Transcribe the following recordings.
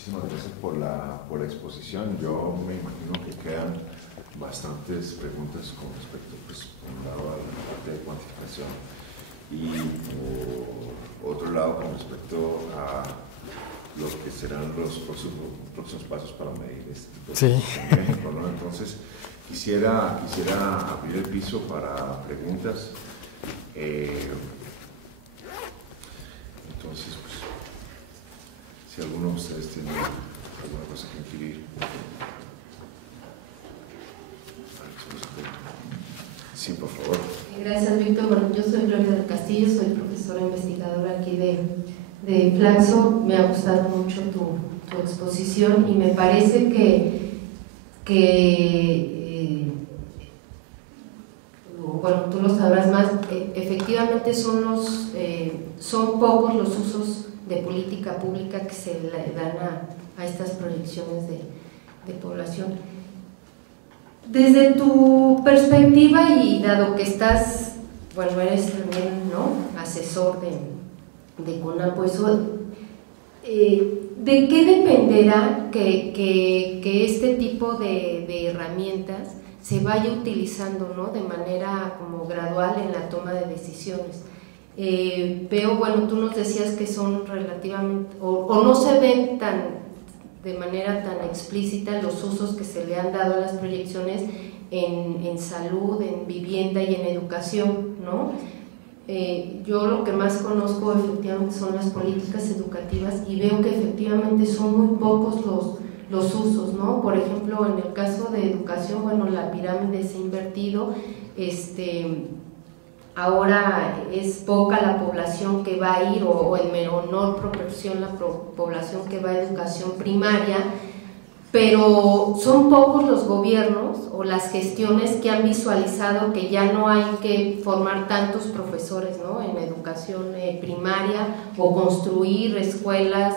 Muchísimas gracias por la exposición. Yo me imagino que quedan bastantes preguntas con respecto, pues, por un lado, a la parte de cuantificación y por otro lado, con respecto a lo que serán los próximos pasos para medir este tipo de ejemplo, ¿no? Entonces, quisiera abrir el piso para preguntas. Entonces, pues, si alguno de ustedes tiene alguna cosa que inquirir. Sí, por favor. Gracias, Víctor. Bueno, yo soy Gloria del Castillo, soy profesora investigadora aquí de Flaxo. Me ha gustado mucho tu exposición y me parece bueno, tú lo sabrás más, efectivamente son pocos los usos de política pública que se le dan a estas proyecciones de población. Desde tu perspectiva y dado que estás, bueno, eres también, ¿no?, asesor de CONAPO, ¿de qué dependerá que este tipo de herramientas se vaya utilizando, ¿no?, de manera como gradual en la toma de decisiones? Veo, bueno, tú nos decías que son relativamente, o no se ven de manera tan explícita los usos que se le han dado a las proyecciones en salud, en vivienda y en educación, ¿no? Yo lo que más conozco efectivamente son las políticas educativas y veo que efectivamente son muy pocos los usos, ¿no? Por ejemplo, en el caso de educación, bueno, la pirámide se ha invertido, ahora es poca la población que va a ir, o en menor proporción la población que va a educación primaria, pero son pocos los gobiernos o las gestiones que han visualizado que ya no hay que formar tantos profesores, ¿no?, en educación primaria, o construir escuelas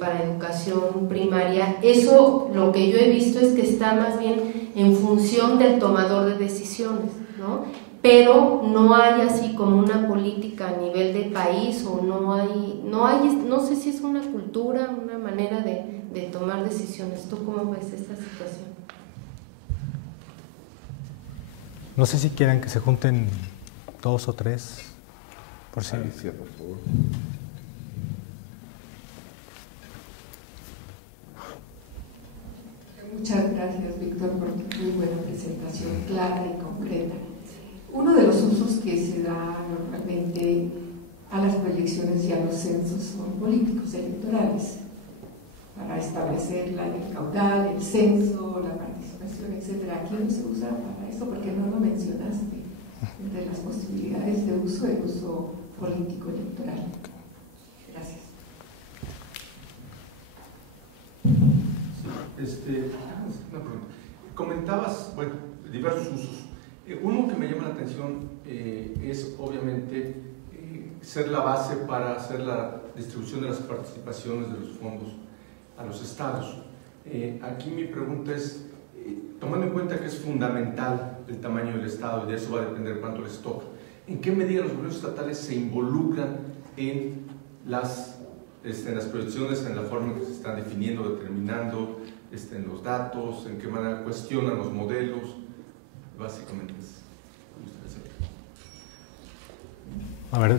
para educación primaria. Eso, lo que yo he visto es que está más bien en función del tomador de decisiones, ¿no? Pero no hay así como una política a nivel de país, o no sé si es una cultura, una manera de tomar decisiones. ¿Tú cómo ves esta situación? No sé si quieran que se junten 2 o 3, por si. Alicia, por favor. Muchas gracias, Víctor, por tu muy buena presentación, clara y concreta. Uno de los usos que se da normalmente a las proyecciones y a los censos son políticos electorales, para establecer el caudal, el censo, la participación, etc. Aquí no se usa para eso porque no lo mencionaste entre las posibilidades de uso, el uso político electoral. Gracias. Una pregunta. Comentabas, bueno, diversos usos. Uno que me llama la atención es obviamente ser la base para hacer la distribución de las participaciones de los fondos a los estados. Aquí mi pregunta es, tomando en cuenta que es fundamental el tamaño del estado y de eso va a depender cuánto les toca, ¿en qué medida los gobiernos estatales se involucran en las proyecciones, en la forma en que se están definiendo, determinando, en los datos, en qué manera cuestionan los modelos? Básicamente A ver,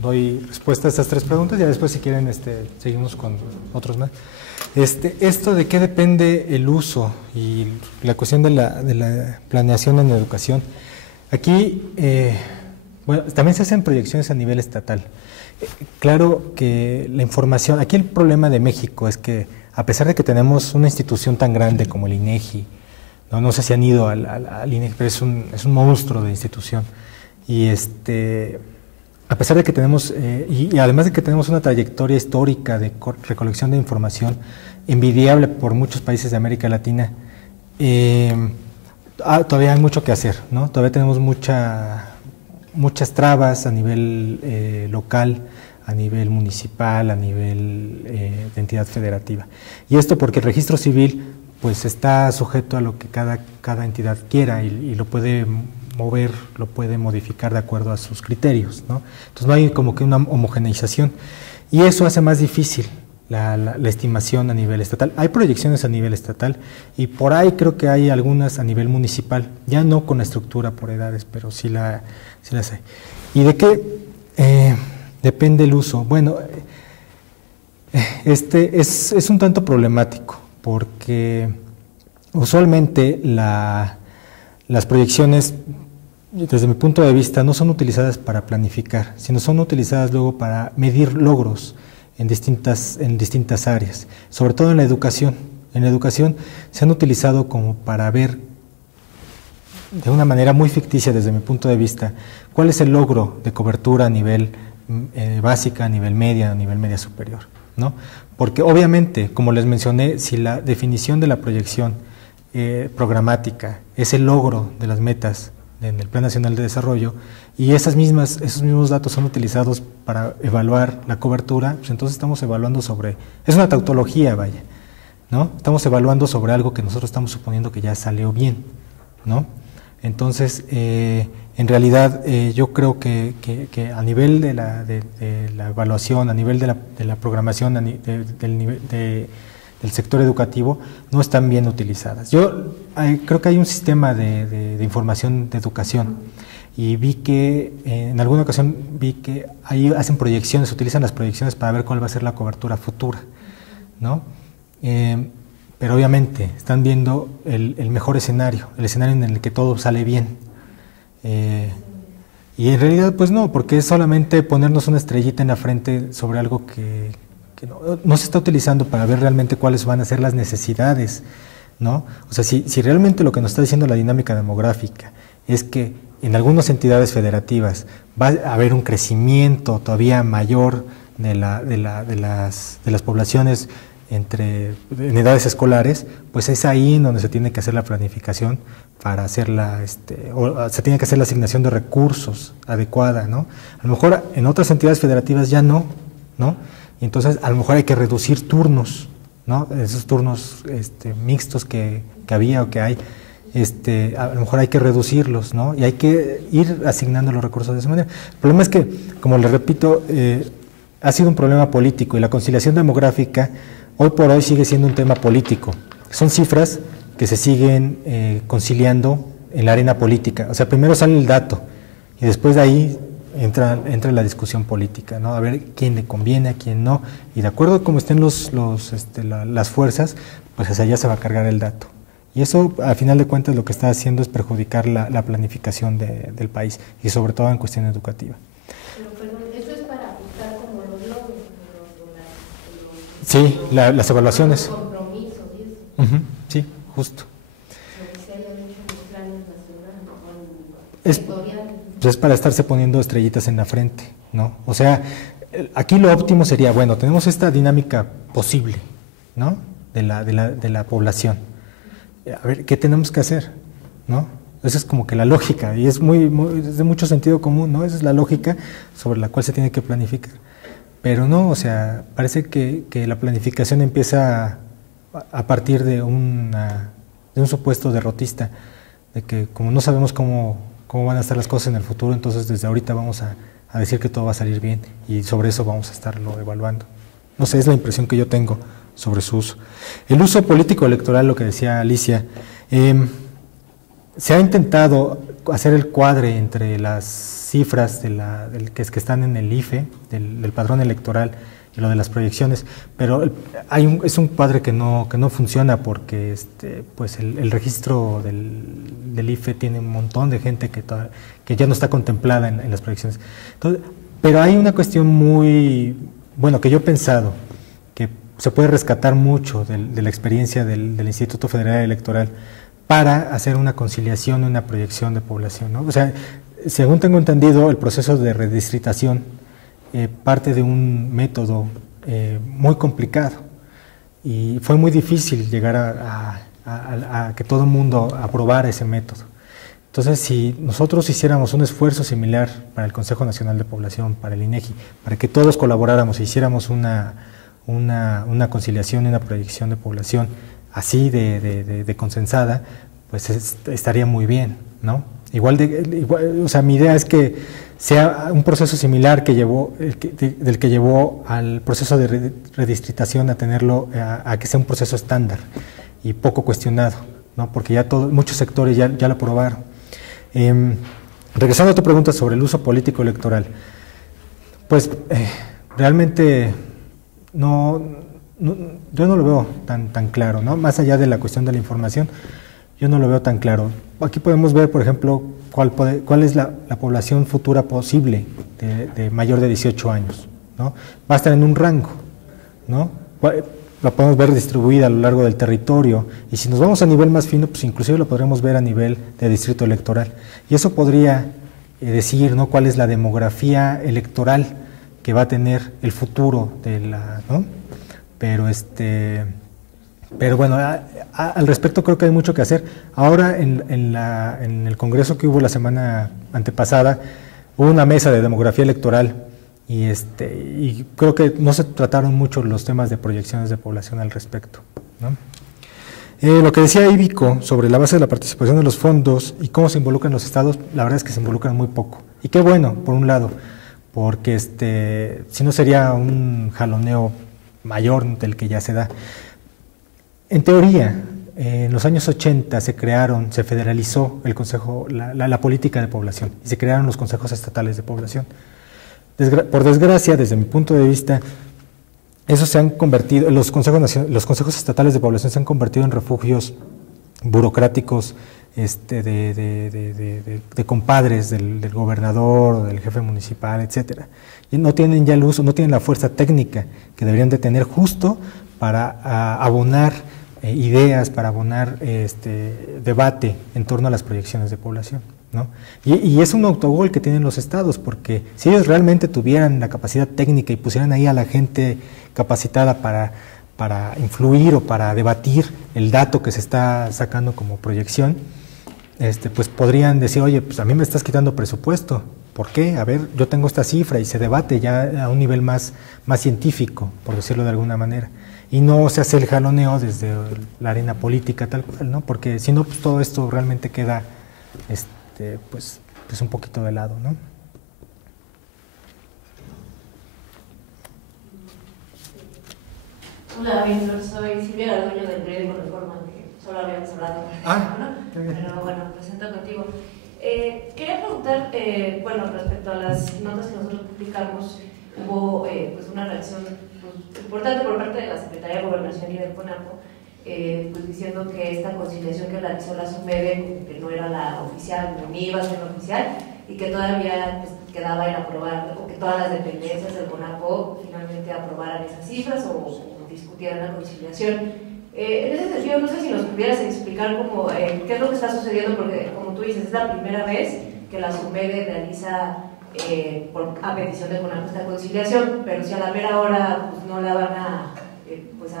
doy respuesta a estas 3 preguntas y después, si quieren, seguimos con otros más. Esto de qué depende el uso y la cuestión de la planeación en educación. Aquí, bueno, también se hacen proyecciones a nivel estatal. Claro que la información, aquí el problema de México es que, a pesar de que tenemos una institución tan grande como el INEGI, no sé si han ido al INEGI, pero es un monstruo de institución. Y a pesar de que tenemos, y además de que tenemos una trayectoria histórica de recolección de información envidiable por muchos países de América Latina, todavía hay mucho que hacer, ¿no? Todavía tenemos muchas trabas a nivel local, a nivel municipal, a nivel de entidad federativa. Y esto porque el registro civil pues está sujeto a lo que cada entidad quiera y lo puede mover, lo puede modificar de acuerdo a sus criterios, ¿no? Entonces no hay como que una homogeneización y eso hace más difícil la estimación a nivel estatal. Hay proyecciones a nivel estatal y por ahí creo que hay algunas a nivel municipal, ya no con la estructura por edades, pero sí las hay. ¿Y de qué depende el uso? Bueno, es un tanto problemático porque usualmente las proyecciones, desde mi punto de vista, no son utilizadas para planificar, sino son utilizadas luego para medir logros en distintas áreas, sobre todo en la educación. En la educación se han utilizado como para ver de una manera muy ficticia desde mi punto de vista cuál es el logro de cobertura a nivel básica, a nivel media superior, ¿no? Porque obviamente, como les mencioné, si la definición de la proyección programática es el logro de las metas en el Plan Nacional de Desarrollo y esos mismos datos son utilizados para evaluar la cobertura, pues entonces estamos evaluando sobre, es una tautología, vaya, ¿no? Estamos evaluando sobre algo que nosotros estamos suponiendo que ya salió bien, ¿no? Entonces, en realidad, yo creo que a nivel de la evaluación, a nivel de la programación, del sector educativo, no están bien utilizadas. Yo creo que hay un sistema de información de educación y vi que, en alguna ocasión vi que ahí hacen proyecciones, utilizan las proyecciones para ver cuál va a ser la cobertura futura, ¿no? Pero obviamente están viendo el mejor escenario, el escenario en el que todo sale bien. Y en realidad pues no, porque es solamente ponernos una estrellita en la frente sobre algo que no se está utilizando para ver realmente cuáles van a ser las necesidades, ¿no? O sea, si realmente lo que nos está diciendo la dinámica demográfica es que en algunas entidades federativas va a haber un crecimiento todavía mayor de las poblaciones en edades escolares, pues es ahí en donde se tiene que hacer la planificación para hacer o se tiene que hacer la asignación de recursos adecuada, ¿no? A lo mejor en otras entidades federativas ya no, ¿no? Entonces a lo mejor hay que reducir turnos, ¿no? Esos turnos mixtos que había o que hay, a lo mejor hay que reducirlos, ¿no? Y hay que ir asignando los recursos de esa manera. El problema es que, como les repito, ha sido un problema político y la conciliación demográfica hoy por hoy sigue siendo un tema político. Son cifras que se siguen conciliando en la arena política. O sea, primero sale el dato y después de ahí entra la discusión política, ¿no? A ver quién le conviene, a quién no. Y de acuerdo a cómo estén las fuerzas, pues hacia allá se va a cargar el dato. Y eso, al final de cuentas, lo que está haciendo es perjudicar la planificación del país y sobre todo en cuestión educativa. Pero perdón, eso es para ajustar como los logros, Sí, las evaluaciones. Los compromisos y eso. Sí, justo. Lo que se hayan hecho en los planes nacionales o Es, sectoriales. pues es para estarse poniendo estrellitas en la frente, ¿no? O sea, aquí lo óptimo sería, bueno, tenemos esta dinámica posible, ¿no? De la población. A ver, ¿qué tenemos que hacer? ¿No? Esa es como que la lógica, y es es de mucho sentido común, ¿no? Esa es la lógica sobre la cual se tiene que planificar. Pero no, o sea, parece que la planificación empieza a partir de un supuesto derrotista, de que como no sabemos cómo van a estar las cosas en el futuro, entonces desde ahorita vamos a decir que todo va a salir bien, y sobre eso vamos a estarlo evaluando. No sé, es la impresión que yo tengo sobre su uso. El uso político electoral, lo que decía Alicia, se ha intentado hacer el cuadre entre las cifras que están en el IFE, del padrón electoral, y lo de las proyecciones, pero es un cuadre que no funciona porque pues el registro del IFE tiene un montón de gente que ya no está contemplada en las proyecciones. Entonces, pero hay una cuestión que yo he pensado, que se puede rescatar mucho de la experiencia del Instituto Federal Electoral para hacer una conciliación y una proyección de población, ¿no? O sea, según tengo entendido, el proceso de redistritación parte de un método muy complicado y fue muy difícil llegar a que todo el mundo aprobara ese método. Entonces, si nosotros hiciéramos un esfuerzo similar para el Consejo Nacional de Población, para el INEGI, para que todos colaboráramos e hiciéramos una conciliación y una proyección de población así de consensada, pues estaría muy bien, ¿no? O sea, mi idea es que sea un proceso similar del que llevó al proceso de redistritación a tenerlo, a que sea un proceso estándar y poco cuestionado, ¿no? Porque ya muchos sectores ya lo probaron. Regresando a tu pregunta sobre el uso político electoral, pues realmente yo no lo veo tan claro, ¿no? Más allá de la cuestión de la información, yo no lo veo tan claro. Aquí podemos ver, por ejemplo, cuál es la población futura posible de mayor de 18 años, ¿no? Va a estar en un rango, ¿no? La podemos ver distribuida a lo largo del territorio, y si nos vamos a nivel más fino, pues inclusive lo podremos ver a nivel de distrito electoral. Y eso podría decir, ¿no?, cuál es la demografía electoral que va a tener el futuro ¿no? Pero bueno, al respecto creo que hay mucho que hacer. Ahora en el congreso que hubo la semana antepasada, hubo una mesa de demografía electoral y creo que no se trataron mucho los temas de proyecciones de población al respecto, ¿no? Lo que decía Ivico sobre la base de la participación de los fondos y cómo se involucran los estados, la verdad es que se involucran muy poco. Y qué bueno, por un lado, porque si no sería un jaloneo mayor del que ya se da. En teoría, en los años 80 se federalizó el consejo, la política de población, y se crearon los consejos estatales de población. Por desgracia, desde mi punto de vista, esos se han convertido, los consejos estatales de población se han convertido en refugios burocráticos de compadres del gobernador o del jefe municipal, etcétera. Y no tienen ya el uso, no tienen la fuerza técnica que deberían de tener justo para abonar ideas, para abonar debate en torno a las proyecciones de población, ¿no? Y es un autogol que tienen los estados, porque si ellos realmente tuvieran la capacidad técnica y pusieran ahí a la gente capacitada para influir o para debatir el dato que se está sacando como proyección, pues podrían decir, oye, pues a mí me estás quitando presupuesto, ¿por qué? A ver, yo tengo esta cifra, y se debate ya a un nivel más científico, por decirlo de alguna manera, y no se hace el jaloneo desde la arena política tal cual, ¿no? Porque si no, pues todo esto realmente queda pues un poquito de lado, ¿no? Hola, Víctor, soy Silvia Garduño del periódico Reforma, que solo habíamos hablado. Pero bueno, me presento contigo. Quería preguntar, respecto a las notas que nosotros publicamos, hubo pues una reacción importante por parte de la Secretaría de Gobernación y del CONAPO, pues diciendo que esta conciliación que realizó la SUMEDE, que no era la oficial, ni iba a ser la oficial, y que todavía pues, quedaba en aprobar, o que todas las dependencias del CONAPO finalmente aprobaran esas cifras o discutieran la conciliación. En ese sentido, no sé si nos pudieras explicar qué es lo que está sucediendo, porque como tú dices, es la primera vez que la SUMEDE realiza a petición de CONAPO esta conciliación, pero si a la mera hora pues, no la van a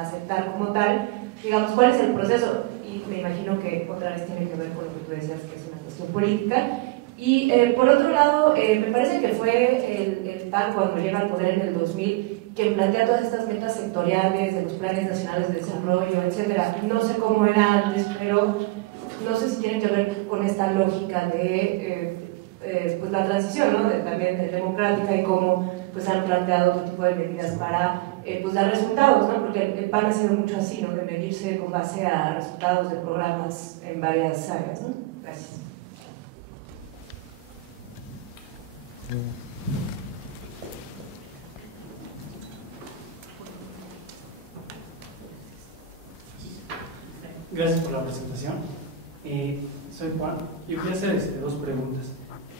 aceptar como tal, digamos, ¿cuál es el proceso? Y me imagino que otra vez tiene que ver con lo que tú decías, que es una cuestión política. Y por otro lado, me parece que fue el PAN, cuando llega al poder en el 2000, quien plantea todas estas metas sectoriales de los planes nacionales de desarrollo, etcétera. No sé cómo era antes, pero no sé si tiene que ver con esta lógica de pues la transición, ¿no? También democrática, y cómo pues han planteado otro tipo de medidas para pues dar resultados, ¿no? Porque el PAN ha sido mucho así, ¿no? De medirse con base a resultados de programas en varias áreas, ¿no? Gracias. Gracias por la presentación. Soy Juan. Yo quería hacer dos preguntas.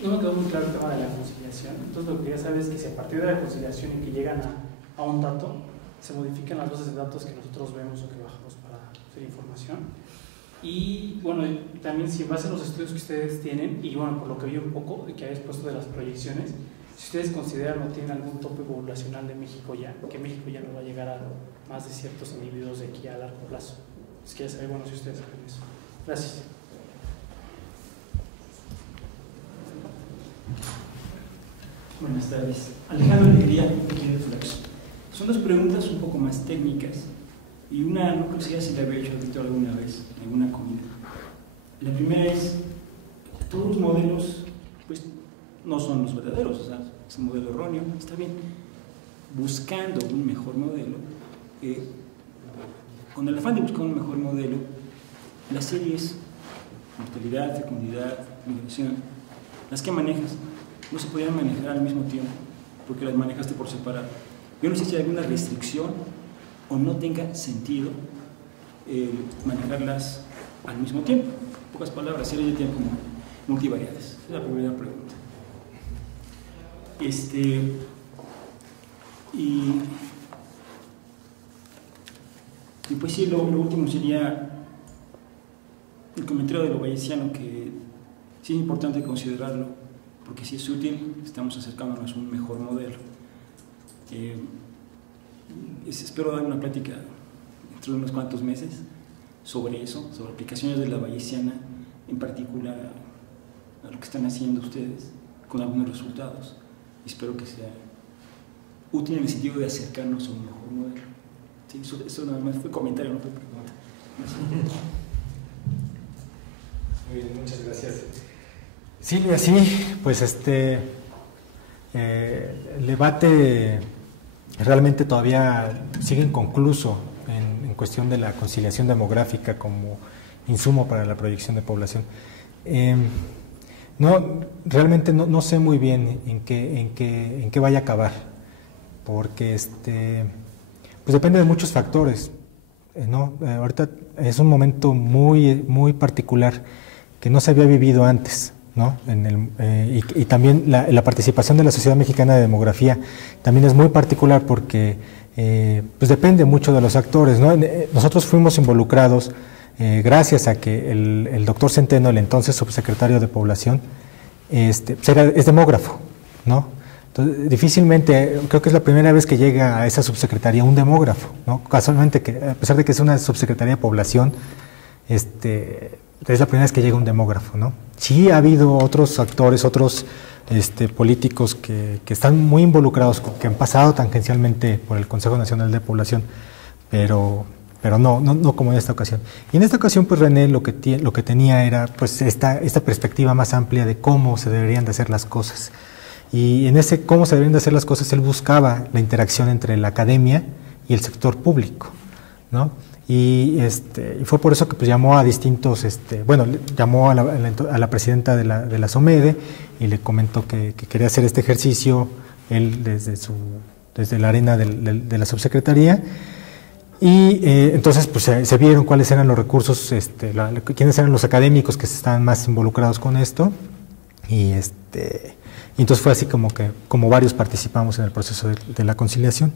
No me quedó muy claro el tema de la conciliación. Entonces, lo que quería saber es que si a partir de la conciliación y que llegan a un dato, se modifican las bases de datos que nosotros vemos o que bajamos para hacer información. Y bueno, también si en base a los estudios que ustedes tienen, y bueno, por lo que vi un poco de que habéis puesto de las proyecciones, si ustedes consideran o tienen algún tope poblacional de México ya, que México ya no va a llegar a más de ciertos individuos de aquí a largo plazo. Es que ya saber, bueno, si ustedes saben eso. Gracias. Buenas tardes. Alejandro Alegría, de Flaxo. Son dos preguntas un poco más técnicas. Y una, no sé si la había hecho Víctor alguna vez, en alguna comida. La primera es, todos los modelos pues, no son los verdaderos, o sea, es un modelo erróneo, está bien. Buscando un mejor modelo, con el afán de buscar un mejor modelo, las series, mortalidad, fecundidad, migración, las que manejas, no se podían manejar al mismo tiempo, porque las manejaste por separado. Yo no sé si hay alguna restricción o no tenga sentido manejarlas al mismo tiempo. En pocas palabras, series de tiempo multivariadas. Esa es la primera pregunta. Y pues sí, lo último sería el comentario de lo bayesiano, que sí es importante considerarlo, porque sí es útil, estamos acercándonos a un mejor modelo. Espero dar una plática dentro de unos cuantos meses sobre eso, sobre aplicaciones de la bayesiana, en particular a lo que están haciendo ustedes, con algunos resultados. Espero que sea útil en el sentido de acercarnos a un mejor modelo. Sí, eso nada más fue comentario, no fue pregunta. Muy bien, muchas gracias. Silvia, sí, pues el debate realmente todavía sigue inconcluso en cuestión de la conciliación demográfica como insumo para la proyección de población. Realmente no sé muy bien en qué vaya a acabar, porque pues depende de muchos factores, ¿no? Ahorita es un momento muy particular que no se había vivido antes, ¿no? Y también la participación de la Sociedad Mexicana de Demografía también es muy particular porque pues depende mucho de los actores, ¿no? Nosotros fuimos involucrados gracias a que el doctor Centeno, el entonces subsecretario de Población, es demógrafo, ¿no? Entonces, difícilmente, creo que es la primera vez que llega a esa subsecretaría un demógrafo, ¿no? Casualmente, a pesar de que es una subsecretaría de Población, es la primera vez que llega un demógrafo, ¿no? Sí ha habido otros actores, otros políticos que están muy involucrados, que han pasado tangencialmente por el Consejo Nacional de Población, pero no como en esta ocasión. Y en esta ocasión, pues René lo que tenía era pues esta perspectiva más amplia de cómo se deberían de hacer las cosas. Y en ese cómo se deberían de hacer las cosas, él buscaba la interacción entre la academia y el sector público, ¿no? Y fue por eso que pues llamó a distintos, llamó a la presidenta de la SOMEDE y le comentó que quería hacer este ejercicio, él desde la arena de la subsecretaría. Y entonces pues se vieron cuáles eran los recursos, quiénes eran los académicos que estaban más involucrados con esto, y entonces fue así como varios participamos en el proceso de la conciliación.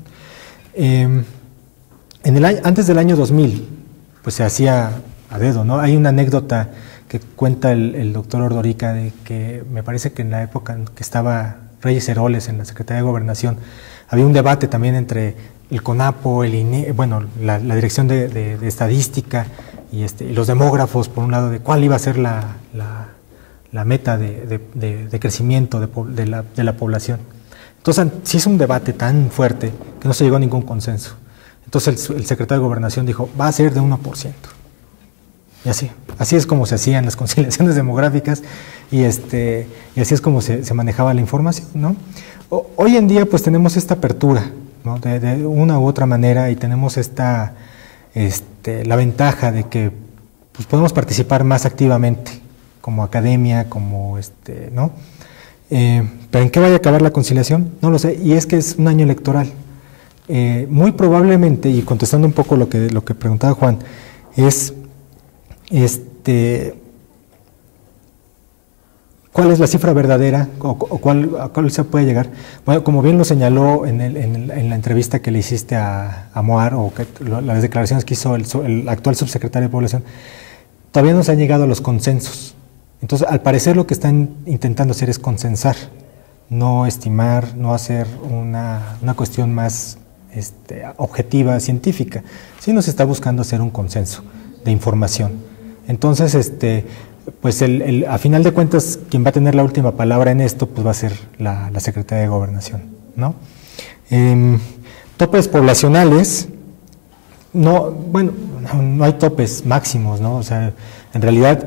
Antes del año 2000, pues se hacía a dedo, ¿no? Hay una anécdota que cuenta el doctor Ordorica de que me parece que en la época en que estaba Reyes Heroles en la Secretaría de Gobernación, había un debate también entre el CONAPO, el INE, la Dirección de Estadística y los demógrafos, por un lado, de cuál iba a ser la meta de crecimiento de la población. Entonces, sí es un debate tan fuerte que no se llegó a ningún consenso. Entonces el secretario de Gobernación dijo, va a ser de 1%. Y así es como se hacían las conciliaciones demográficas y así es como se manejaba la información, ¿no? Hoy en día pues tenemos esta apertura, ¿no? De una u otra manera, y tenemos la ventaja de que pues, podemos participar más activamente como academia, como ¿no? Pero ¿en qué vaya a acabar la conciliación? No lo sé, y es que es un año electoral. Muy probablemente, y contestando un poco lo que preguntaba Juan, es ¿cuál es la cifra verdadera o a cuál se puede llegar? Bueno, como bien lo señaló en la entrevista que le hiciste a Moar, o las declaraciones que hizo el actual subsecretario de Población, todavía no se han llegado a los consensos. Entonces, al parecer lo que están intentando hacer es consensar, no estimar, no hacer una cuestión más objetiva, científica, sino se está buscando hacer un consenso de información. Entonces, pues a final de cuentas, quien va a tener la última palabra en esto, pues va a ser la Secretaría de Gobernación, ¿no? Topes poblacionales, no hay topes máximos, ¿no? O sea, en realidad,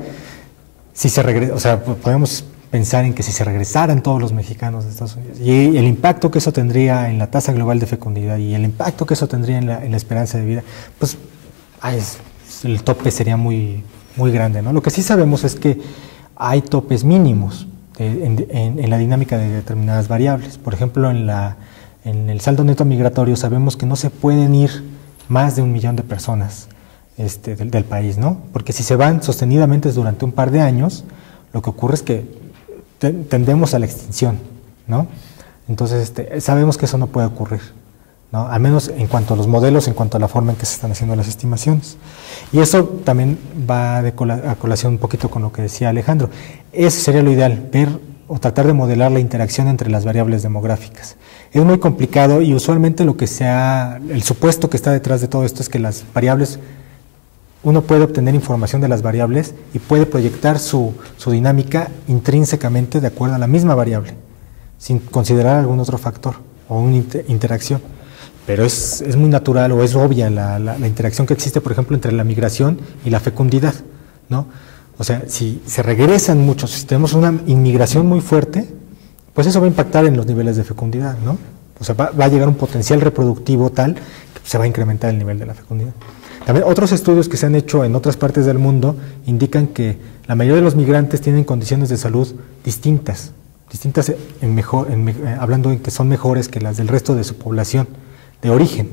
si se regresa, o sea, podemos pensar en que si se regresaran todos los mexicanos de Estados Unidos y el impacto que eso tendría en la tasa global de fecundidad y el impacto que eso tendría en la esperanza de vida, pues el tope sería muy, muy grande, ¿no? Lo que sí sabemos es que hay topes mínimos en la dinámica de determinadas variables. Por ejemplo, en el saldo neto migratorio sabemos que no se pueden ir más de 1 millón de personas del país, ¿no? Porque si se van sostenidamente durante un par de años, lo que ocurre es que tendemos a la extinción, ¿no? Entonces, sabemos que eso no puede ocurrir, ¿no? Al menos en cuanto a los modelos, en cuanto a la forma en que se están haciendo las estimaciones. Y eso también va a colación un poquito con lo que decía Alejandro. Eso sería lo ideal, ver o tratar de modelar la interacción entre las variables demográficas. Es muy complicado y usualmente el supuesto que está detrás de todo esto es que las variables, uno puede obtener información de las variables y puede proyectar su dinámica intrínsecamente de acuerdo a la misma variable, sin considerar algún otro factor o una interacción. Pero es muy natural o es obvia la interacción que existe, por ejemplo, entre la migración y la fecundidad, ¿no? O sea, si se regresan muchos, si tenemos una inmigración muy fuerte, pues eso va a impactar en los niveles de fecundidad, ¿no? O sea, va a llegar un potencial reproductivo tal que se va a incrementar el nivel de la fecundidad. También otros estudios que se han hecho en otras partes del mundo indican que la mayoría de los migrantes tienen condiciones de salud distintas hablando de que son mejores que las del resto de su población de origen.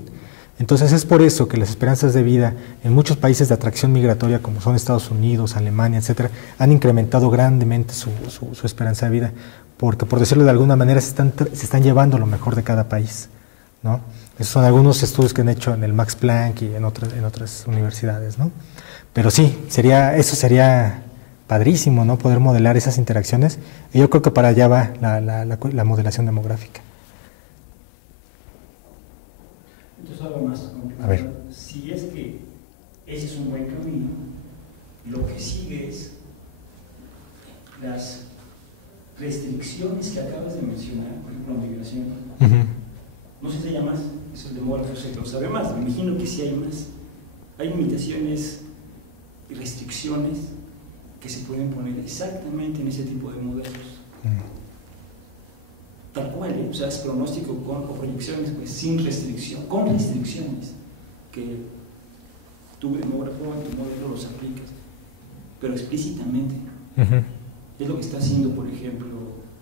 Entonces es por eso que las esperanzas de vida en muchos países de atracción migratoria, como son Estados Unidos, Alemania, etcétera, han incrementado grandemente su esperanza de vida, porque por decirlo de alguna manera se están llevando lo mejor de cada país, ¿no? Esos son algunos estudios que han hecho en el Max Planck y en otras universidades, ¿no? Pero sí, eso sería padrísimo, ¿no? Poder modelar esas interacciones, y yo creo que para allá va la modelación demográfica. Entonces algo más. A ver. Si es que ese es un buen camino, lo que sigue es las restricciones que acabas de mencionar, por ejemplo, la migración. No sé si hay más, eso el demógrafo lo sabe más, me imagino que sí hay más. Hay limitaciones y restricciones que se pueden poner exactamente en ese tipo de modelos. Tal cual, o sea, es pronóstico o proyecciones pues, sin restricción, con restricciones, que tu demógrafo en tu modelo los aplicas, pero explícitamente. Es lo que está haciendo, por ejemplo,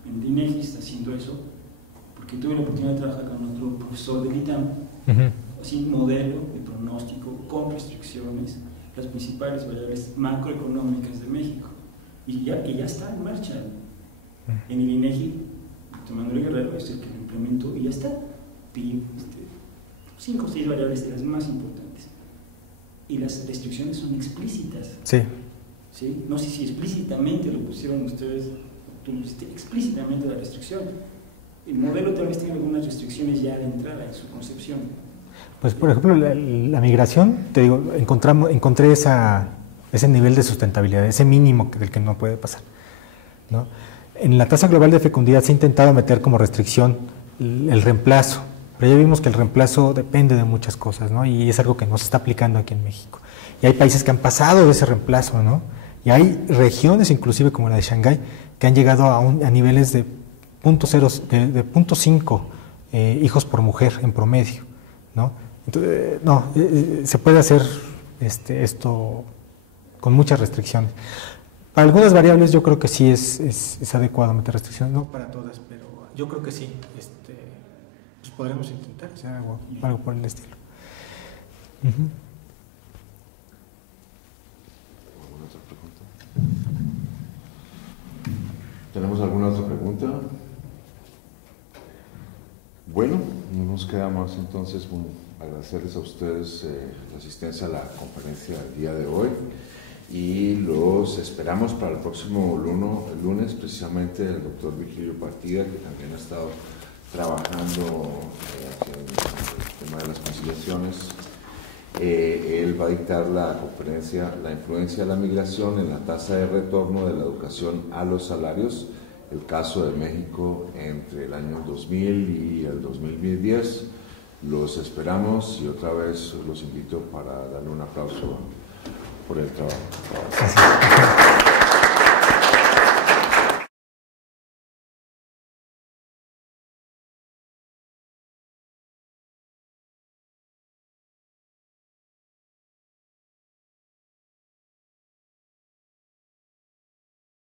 en el INEGI está haciendo eso, porque tuve la oportunidad de trabajar con otro profesor del ITAM, así un modelo de pronóstico con restricciones, las principales variables macroeconómicas de México, y ya está en marcha. En el INEGI, Manuel Guerrero es el que lo implementó y ya está. PIB, 5 o 6 variables de las más importantes. Y las restricciones son explícitas. Sí. ¿Sí? No sé si explícitamente lo pusieron ustedes, tú pusiste explícitamente la restricción. El modelo tal vez tiene algunas restricciones ya de entrada en su concepción. Pues por ejemplo, la migración, te digo, encontré ese nivel de sustentabilidad, ese mínimo del que no puede pasar, ¿no? En la tasa global de fecundidad se ha intentado meter como restricción el reemplazo, pero ya vimos que el reemplazo depende de muchas cosas, ¿no? Y es algo que no se está aplicando aquí en México. Y hay países que han pasado de ese reemplazo, ¿no? Y hay regiones, inclusive como la de Shanghái, que han llegado a niveles de 0.5 hijos por mujer en promedio, ¿no? Entonces, se puede hacer esto con muchas restricciones. Para algunas variables yo creo que sí es adecuado meter restricciones, no para todas, pero yo creo que sí. Pues podremos intentar hacer algo por el estilo. ¿Alguna otra pregunta? ¿Tenemos alguna otra pregunta? Bueno, no nos queda más entonces agradecerles a ustedes la asistencia a la conferencia del día de hoy. Y los esperamos para el próximo lunes, precisamente el doctor Virgilio Partida, que también ha estado trabajando en el tema de las conciliaciones. Él va a dictar la conferencia La influencia de la migración en la tasa de retorno de la educación a los salarios, el caso de México entre el año 2000 y el 2010. Los esperamos y otra vez los invito para darle un aplauso por el trabajo. Gracias.